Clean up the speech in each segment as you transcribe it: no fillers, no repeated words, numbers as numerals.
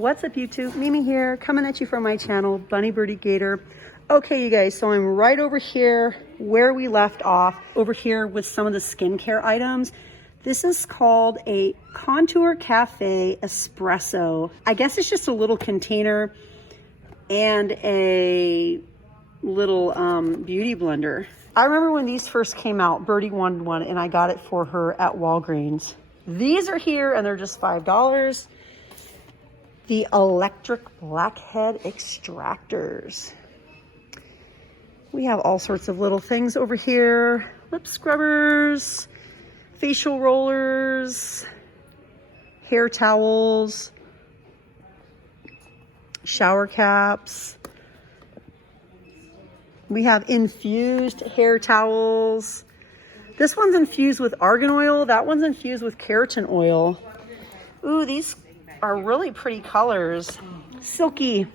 What's up YouTube? Mimi here, coming at you from my channel, Bunny Birdie Gator. Okay, you guys, so I'm right over here where we left off, over here with some of the skincare items. This is called a Contour Cafe Espresso. I guess it's just a little container and a little beauty blender. I remember when these first came out, Birdie wanted one and I got it for her at Walgreens. These are here and they're just $5. The electric blackhead extractors. We have all sorts of little things over here. Lip scrubbers, facial rollers, hair towels, shower caps. We have infused hair towels. This one's infused with argan oil. That one's infused with keratin oil. Ooh, these are really pretty colors. Silky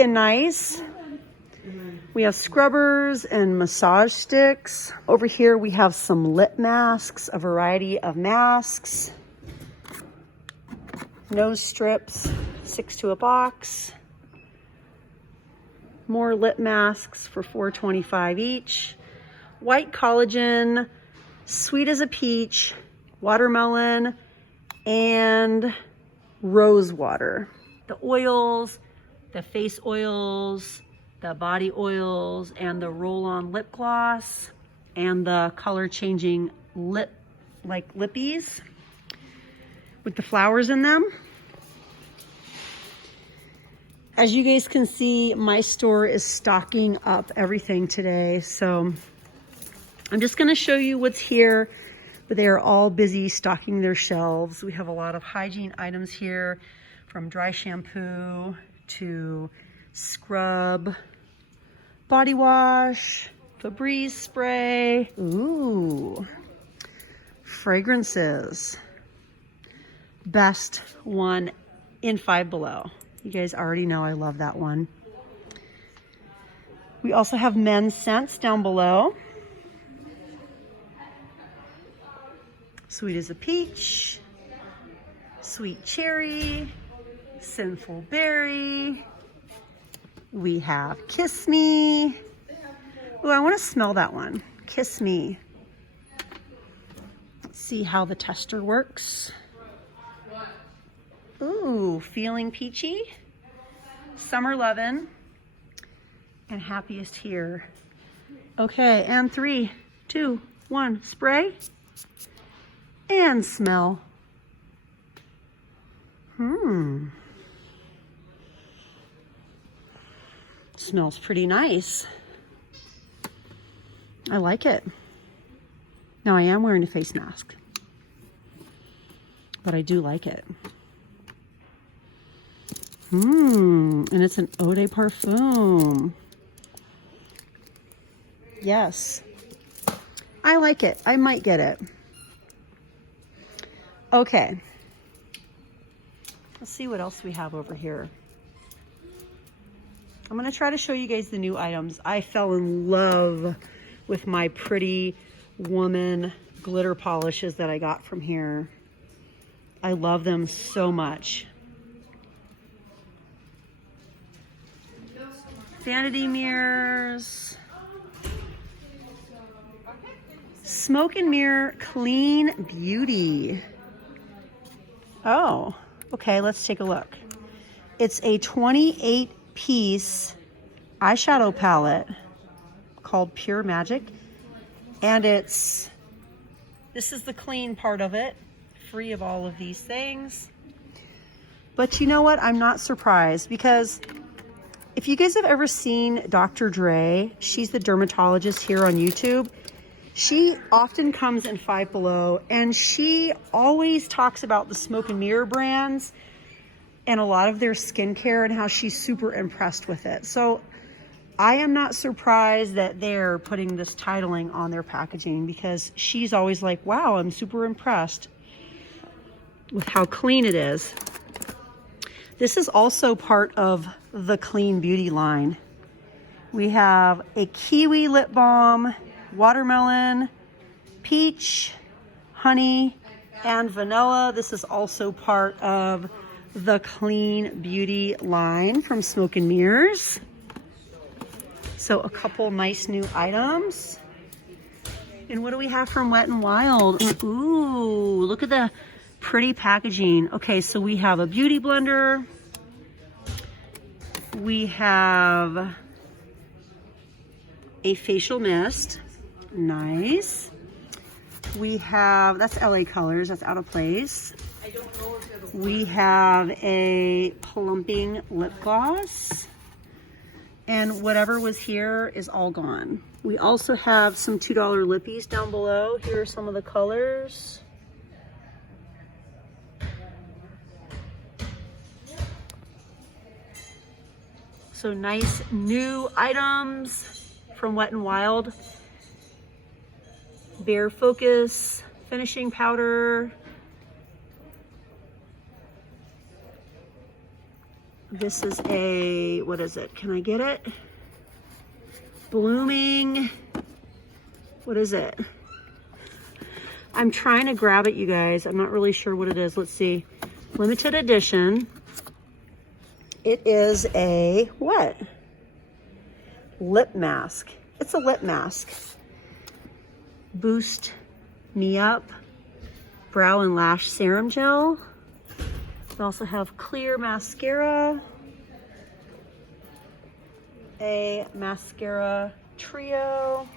and nice. We have scrubbers and massage sticks. Over here we have some lip masks, a variety of masks. Nose strips, 6 to a box. More lip masks for $4.25 each. White collagen, sweet as a peach, watermelon, and rose water. The oils, the face oils, the body oils, and the roll-on lip gloss, and the color changing lippies with the flowers in them. As you guys can see, my store is stocking up everything today. So I'm just gonna show you what's here, but they are all busy stocking their shelves. We have a lot of hygiene items here, from dry shampoo to scrub, body wash, Febreze spray. Ooh, fragrances. Best one in Five Below. You guys already know I love that one. We also have men's scents down below. Sweet as a peach, sweet cherry, sinful berry. We have Kiss Me. Ooh, I want to smell that one. Kiss Me. Let's see how the tester works. Ooh, Feeling Peachy, Summer Lovin', and Happiest Here. Okay, and 3, 2, 1, spray and smell. Smells pretty nice. I like it. Now I am wearing a face mask, but I do like it. And it's an eau de parfum. Yes, I like it. I might get it. Okay, let's see what else we have over here. I'm gonna try to show you guys the new items. I fell in love with my Pretty Woman glitter polishes that I got from here. I love them so much. Vanity mirrors. Smoke and Mirror Clean Beauty. Oh, okay, let's take a look. It's a 28-piece eyeshadow palette called Pure Magic. And this is the clean part of it, free of all of these things. But you know what? I'm not surprised, because if you guys have ever seen Dr. Dre, she's the dermatologist here on YouTube. She often comes in Five Below, and she always talks about the Smoke and Mirror brands and a lot of their skincare and how she's super impressed with it. So I am not surprised that they're putting this titling on their packaging, because she's always like, wow, I'm super impressed with how clean it is. This is also part of the Clean Beauty line. We have a kiwi lip balm, watermelon, peach, honey, and vanilla. This is also part of the Clean Beauty line from Smoke and Mirrors. So a couple nice new items. And what do we have from Wet n Wild? Ooh, look at the pretty packaging. Okay, so we have a beauty blender. We have a facial mist. Nice. We have, that's LA Colors, that's out of place. We have a plumping lip gloss. And whatever was here is all gone. We also have some $2 lippies down below. Here are some of the colors. So nice new items from Wet n Wild. Bare Focus finishing powder. This is a, what is it? Can I get it? Blooming. What is it? I'm trying to grab it, you guys. I'm not really sure what it is. Let's see. Limited edition. It is a what? Lip mask. It's a lip mask. Boost Me Up Brow and Lash Serum Gel. We also have clear mascara, a mascara trio,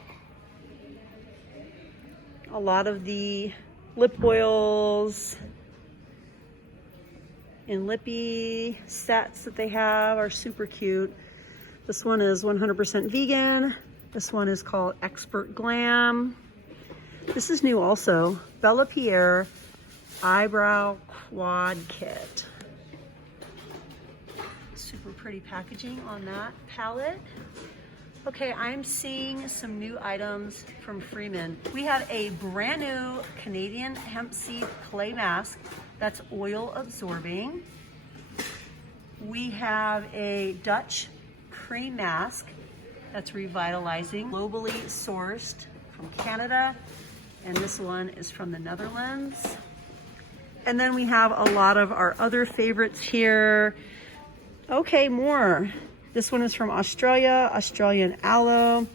a lot of the lip oils and lippy sets that they have are super cute. This one is 100% vegan. This one is called Expert Glam. This is new also. Bella Pierre Eyebrow Quad Kit. Super pretty packaging on that palette. Okay, I'm seeing some new items from Freeman. We have a brand new Canadian hemp seed clay mask that's oil absorbing. We have a Dutch cream mask that's revitalizing, globally sourced from Canada, and this one is from the Netherlands. And then we have a lot of our other favorites here. Okay, more. This one is from Australia, Australian aloe,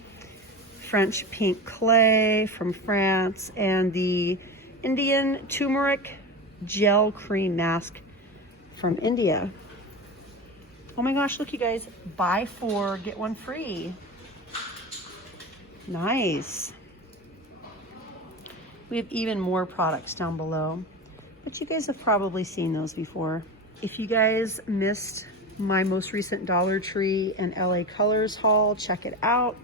French pink clay from France, and the Indian turmeric gel cream mask from India. Oh my gosh, look you guys, buy 4, get 1 free. Nice. We have even more products down below, but you guys have probably seen those before. If you guys missed my most recent Dollar Tree and LA Colors haul, check it out.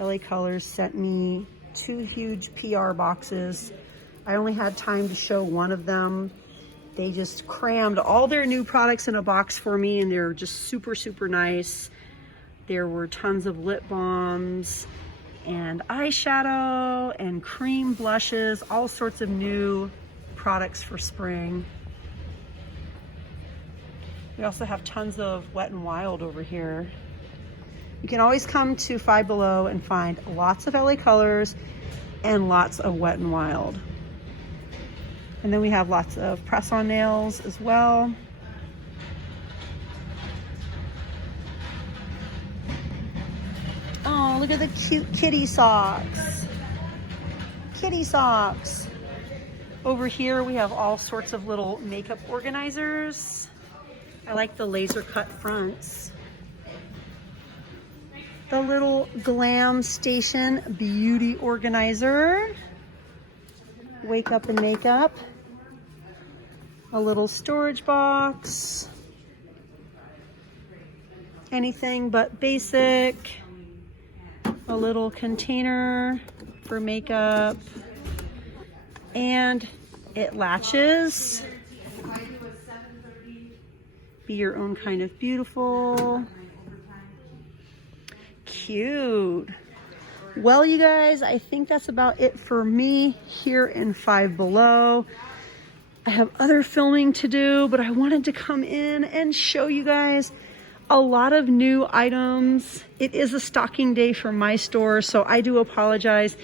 LA Colors sent me 2 huge PR boxes. I only had time to show one of them. They just crammed all their new products in a box for me, and they're just super, super nice. There were tons of lip balms and eyeshadow and cream blushes, all sorts of new products for spring. We also have tons of Wet n Wild over here. You can always come to Five Below and find lots of LA Colors and lots of Wet n Wild. And then we have lots of press-on nails as well. Oh, look at the cute kitty socks. Kitty socks. Over here we have all sorts of little makeup organizers. I like the laser cut fronts. The little Glam Station beauty organizer. Wake up and makeup. A little storage box. Anything but basic. A little container for makeup. And it latches. Be your own kind of beautiful. Cute. Well, you guys, I think that's about it for me here in Five Below. I have other filming to do, but I wanted to come in and show you guys a lot of new items. It is a stocking day for my store, so I do apologize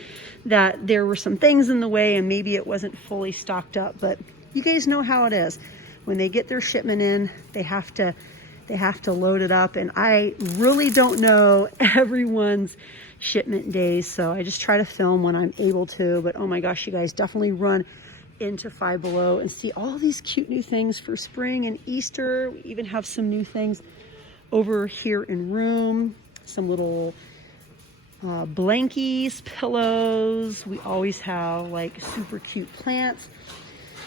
that there were some things in the way and maybe it wasn't fully stocked up, but you guys know how it is. when they get their shipment in, they have to load it up. And I really don't know everyone's shipment days, so I just try to film when I'm able to. But oh my gosh, you guys, definitely run into Five Below and see all these cute new things for spring and Easter. We even have some new things over here in room, some little blankies, pillows. We always have like super cute plants,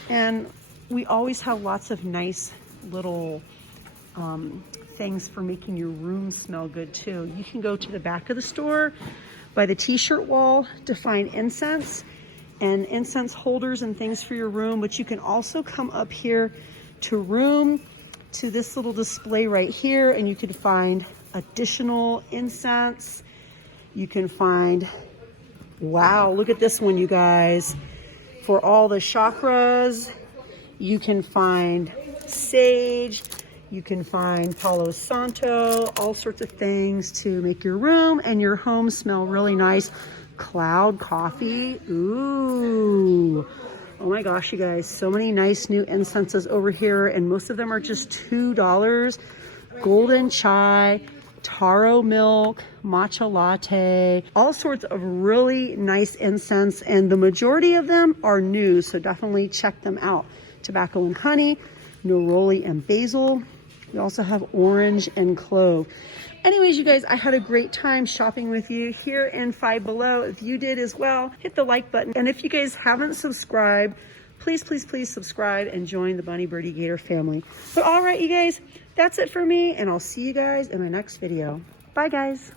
and we always have lots of nice little things for making your room smell good too. You can go to the back of the store by the t-shirt wall to find incense and incense holders and things for your room, but you can also come up here to room to this little display right here, and you can find additional incense. You can find, wow, look at this one, you guys, for all the chakras. You can find sage, you can find Palo Santo, all sorts of things to make your room and your home smell really nice. Cloud coffee, ooh. Oh my gosh, you guys, so many nice new incenses over here, and most of them are just $2. Golden chai, taro milk, matcha latte, all sorts of really nice incense, and the majority of them are new, so definitely check them out. Tobacco and honey, neroli and basil. We also have orange and clove. Anyways, you guys, I had a great time shopping with you here in Five Below. If you did as well, hit the like button. And if you guys haven't subscribed, please, please, please subscribe and join the Bunny Birdie Gator family. But all right, you guys, that's it for me, and I'll see you guys in my next video. Bye, guys.